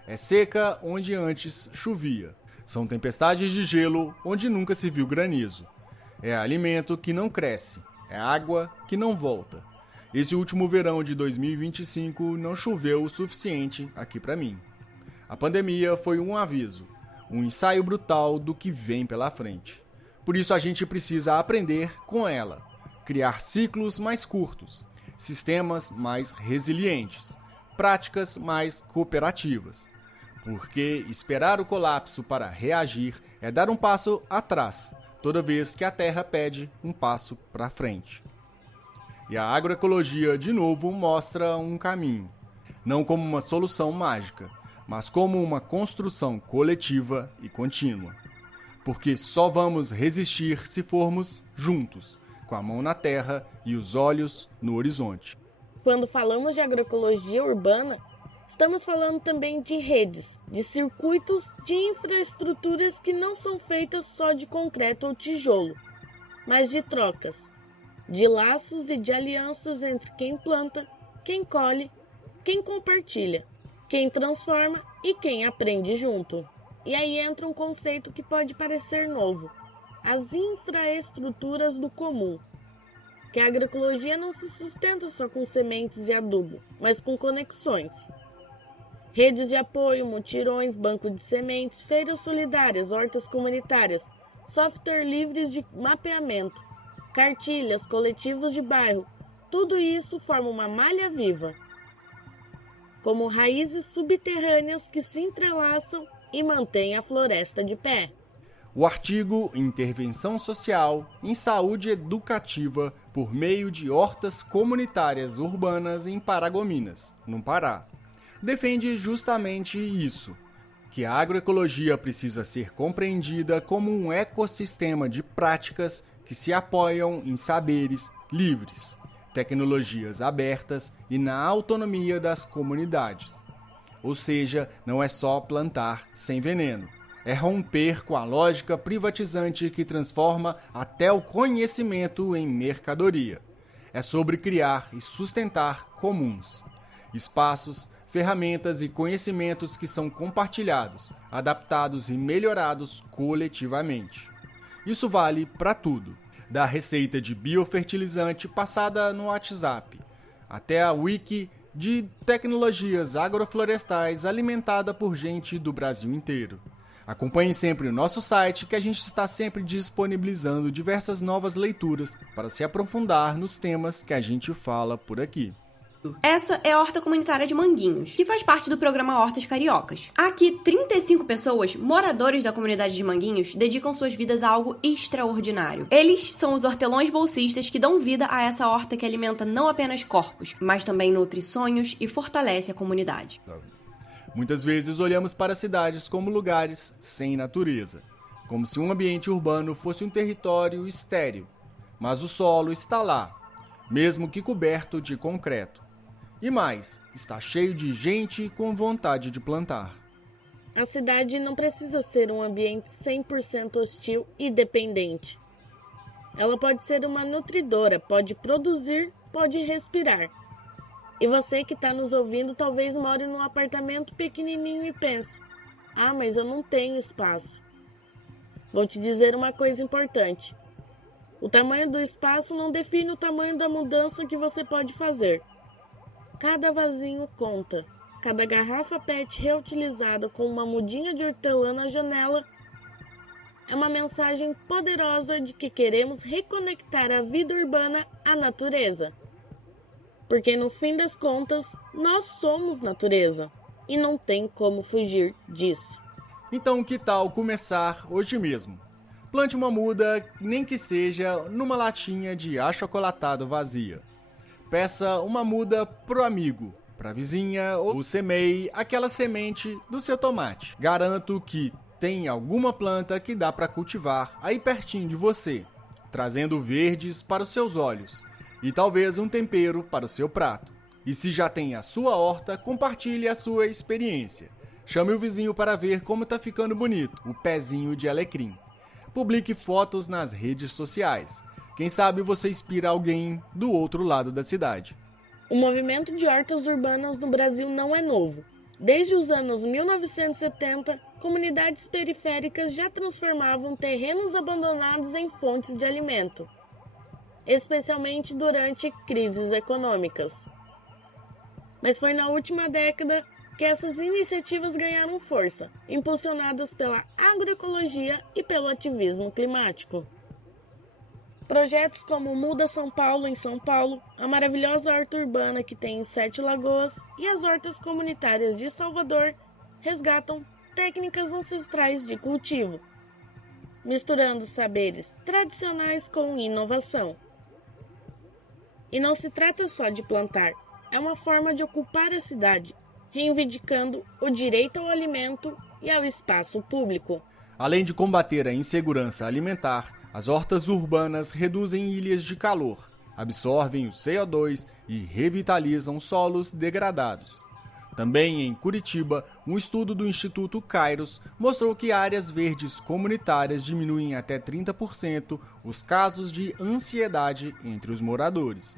É seca onde antes chovia. São tempestades de gelo onde nunca se viu granizo. É alimento que não cresce. É água que não volta. Esse último verão de 2025 não choveu o suficiente aqui para mim. A pandemia foi um aviso, um ensaio brutal do que vem pela frente. Por isso a gente precisa aprender com ela, criar ciclos mais curtos, sistemas mais resilientes, práticas mais cooperativas. Porque esperar o colapso para reagir é dar um passo atrás, toda vez que a Terra pede um passo para frente. E a agroecologia, de novo, mostra um caminho, não como uma solução mágica, mas como uma construção coletiva e contínua. Porque só vamos resistir se formos juntos, com a mão na terra e os olhos no horizonte. quando falamos de agroecologia urbana, estamos falando também de redes, de circuitos, de infraestruturas que não são feitas só de concreto ou tijolo, mas de trocas, de laços e de alianças entre quem planta, quem colhe, quem compartilha, quem transforma e quem aprende junto. E aí entra um conceito que pode parecer novo: as infraestruturas do comum. Que a agroecologia não se sustenta só com sementes e adubo, mas com conexões. Redes de apoio, mutirões, banco de sementes, feiras solidárias, hortas comunitárias, software livres de mapeamento, cartilhas, coletivos de bairro, tudo isso forma uma malha viva, como raízes subterrâneas que se entrelaçam e mantêm a floresta de pé. O artigo Intervenção Social em Saúde Educativa por meio de hortas comunitárias urbanas em Paragominas, no Pará, defende justamente isso, que a agroecologia precisa ser compreendida como um ecossistema de práticas que se apoiam em saberes livres, tecnologias abertas e na autonomia das comunidades. Ou seja, não é só plantar sem veneno. É romper com a lógica privatizante que transforma até o conhecimento em mercadoria. É sobre criar e sustentar comuns, espaços, ferramentas e conhecimentos que são compartilhados, adaptados e melhorados coletivamente. Isso vale para tudo, da receita de biofertilizante passada no WhatsApp, até a wiki de tecnologias agroflorestais alimentada por gente do Brasil inteiro. Acompanhe sempre o nosso site, que a gente está sempre disponibilizando diversas novas leituras para se aprofundar nos temas que a gente fala por aqui. Essa é a Horta Comunitária de Manguinhos, que faz parte do programa Hortas Cariocas. Aqui, 35 pessoas, moradores da comunidade de Manguinhos, dedicam suas vidas a algo extraordinário. Eles são os hortelões bolsistas que dão vida a essa horta que alimenta não apenas corpos, mas também nutre sonhos e fortalece a comunidade. Muitas vezes olhamos para cidades como lugares sem natureza, como se um ambiente urbano fosse um território estéril, mas o solo está lá, mesmo que coberto de concreto. E mais, está cheio de gente com vontade de plantar. A cidade não precisa ser um ambiente 100% hostil e dependente. Ela pode ser uma nutridora, pode produzir, pode respirar. E você que está nos ouvindo talvez more num apartamento pequenininho e pense: ah, mas eu não tenho espaço. Vou te dizer uma coisa importante. O tamanho do espaço não define o tamanho da mudança que você pode fazer. Cada vasinho conta. Cada garrafa PET reutilizada com uma mudinha de hortelã na janela é uma mensagem poderosa de que queremos reconectar a vida urbana à natureza. Porque no fim das contas, nós somos natureza e não tem como fugir disso. Então que tal começar hoje mesmo? Plante uma muda, nem que seja numa latinha de achocolatado vazia. Peça uma muda pro amigo, pra vizinha ou semeie aquela semente do seu tomate. Garanto que tem alguma planta que dá para cultivar aí pertinho de você, trazendo verdes para os seus olhos e talvez um tempero para o seu prato. E se já tem a sua horta, compartilhe a sua experiência. Chame o vizinho para ver como tá ficando bonito o pezinho de alecrim. Publique fotos nas redes sociais. Quem sabe você inspira alguém do outro lado da cidade. O movimento de hortas urbanas no Brasil não é novo. Desde os anos 1970, comunidades periféricas já transformavam terrenos abandonados em fontes de alimento, especialmente durante crises econômicas. Mas foi na última década que essas iniciativas ganharam força, impulsionadas pela agroecologia e pelo ativismo climático. Projetos como Muda São Paulo em São Paulo, a maravilhosa horta urbana que tem em 7 Lagoas e as hortas comunitárias de Salvador resgatam técnicas ancestrais de cultivo, misturando saberes tradicionais com inovação. E não se trata só de plantar, é uma forma de ocupar a cidade, reivindicando o direito ao alimento e ao espaço público. Além de combater a insegurança alimentar, as hortas urbanas reduzem ilhas de calor, absorvem o CO2 e revitalizam solos degradados. Também em Curitiba, um estudo do Instituto Kairos mostrou que áreas verdes comunitárias diminuem até 30% os casos de ansiedade entre os moradores.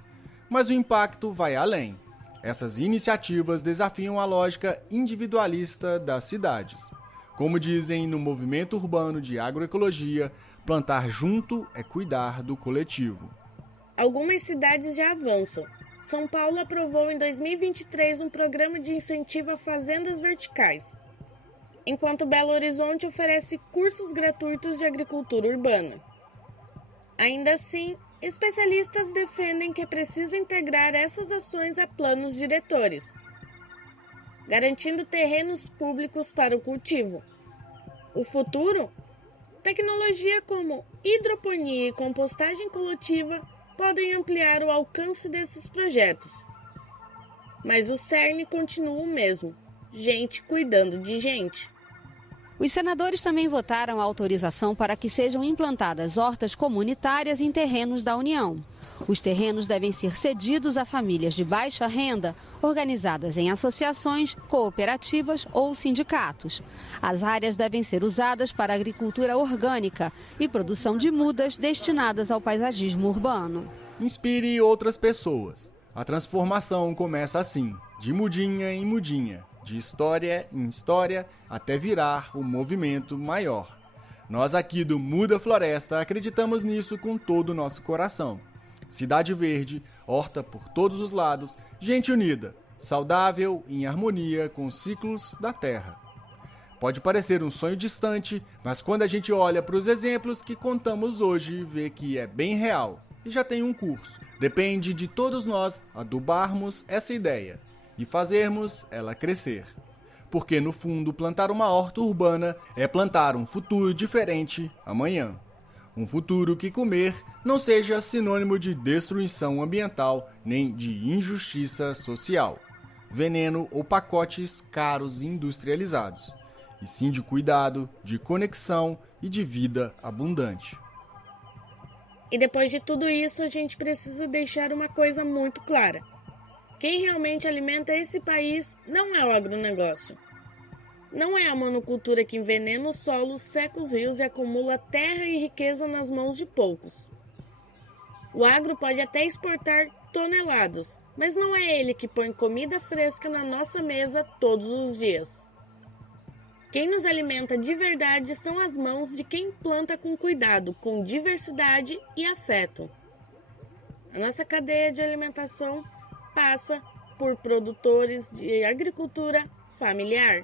Mas o impacto vai além. Essas iniciativas desafiam a lógica individualista das cidades. Como dizem no movimento urbano de agroecologia, plantar junto é cuidar do coletivo. Algumas cidades já avançam. São Paulo aprovou em 2023 um programa de incentivo a fazendas verticais, enquanto Belo Horizonte oferece cursos gratuitos de agricultura urbana. Ainda assim, especialistas defendem que é preciso integrar essas ações a planos diretores, garantindo terrenos públicos para o cultivo. O futuro? Tecnologia como hidroponia e compostagem coletiva podem ampliar o alcance desses projetos. Mas o cerne continua o mesmo: gente cuidando de gente. Os senadores também votaram a autorização para que sejam implantadas hortas comunitárias em terrenos da União. Os terrenos devem ser cedidos a famílias de baixa renda, organizadas em associações, cooperativas ou sindicatos. As áreas devem ser usadas para agricultura orgânica e produção de mudas destinadas ao paisagismo urbano. Inspire outras pessoas. A transformação começa assim, de mudinha em mudinha, de história em história, até virar um movimento maior. Nós aqui do Muda Floresta acreditamos nisso com todo o nosso coração. Cidade verde, horta por todos os lados, gente unida, saudável e em harmonia com os ciclos da terra. Pode parecer um sonho distante, mas quando a gente olha para os exemplos que contamos hoje, vê que é bem real e já tem um curso. Depende de todos nós adubarmos essa ideia e fazermos ela crescer. Porque no fundo, plantar uma horta urbana é plantar um futuro diferente amanhã. Um futuro que comer não seja sinônimo de destruição ambiental nem de injustiça social, veneno ou pacotes caros e industrializados, e sim de cuidado, de conexão e de vida abundante. E depois de tudo isso, a gente precisa deixar uma coisa muito clara. Quem realmente alimenta esse país não é o agronegócio. Não é a monocultura que envenena o solo, seca os rios e acumula terra e riqueza nas mãos de poucos. O agro pode até exportar toneladas, mas não é ele que põe comida fresca na nossa mesa todos os dias. Quem nos alimenta de verdade são as mãos de quem planta com cuidado, com diversidade e afeto. A nossa cadeia de alimentação passa por produtores de agricultura familiar.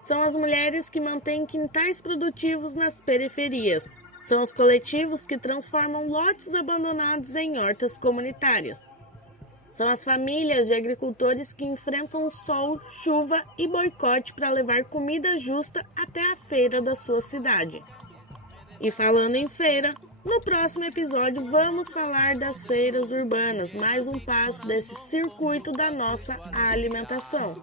São as mulheres que mantêm quintais produtivos nas periferias. São os coletivos que transformam lotes abandonados em hortas comunitárias. São as famílias de agricultores que enfrentam sol, chuva e boicote para levar comida justa até a feira da sua cidade. E falando em feira, no próximo episódio vamos falar das feiras urbanas, mais um passo desse circuito da nossa alimentação.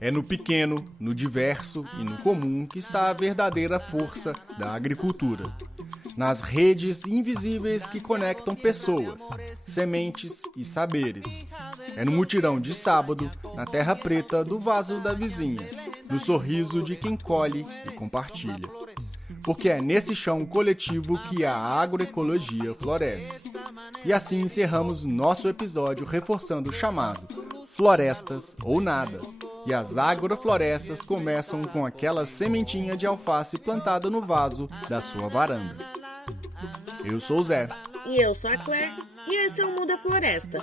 É no pequeno, no diverso e no comum que está a verdadeira força da agricultura. Nas redes invisíveis que conectam pessoas, sementes e saberes. É no mutirão de sábado, na terra preta do vaso da vizinha, no sorriso de quem colhe e compartilha. Porque é nesse chão coletivo que a agroecologia floresce. E assim encerramos nosso episódio reforçando o chamado Florestas ou Nada. E as agroflorestas começam com aquela sementinha de alface plantada no vaso da sua varanda. Eu sou o Zé. E eu sou a Claire. E esse é o Muda Floresta.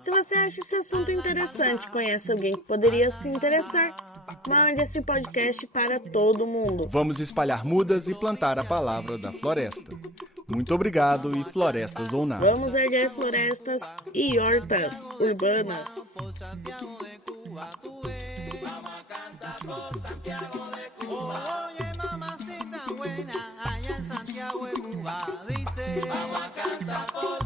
Se você acha esse assunto interessante e conhece alguém que poderia se interessar, mande esse podcast para todo mundo. Vamos espalhar mudas e plantar a palavra da floresta. Muito obrigado e florestas ou nada. Vamos erguer florestas e hortas urbanas. Oye, mamacita buena, allá en Santiago de Cuba, dice, vamos a cantar por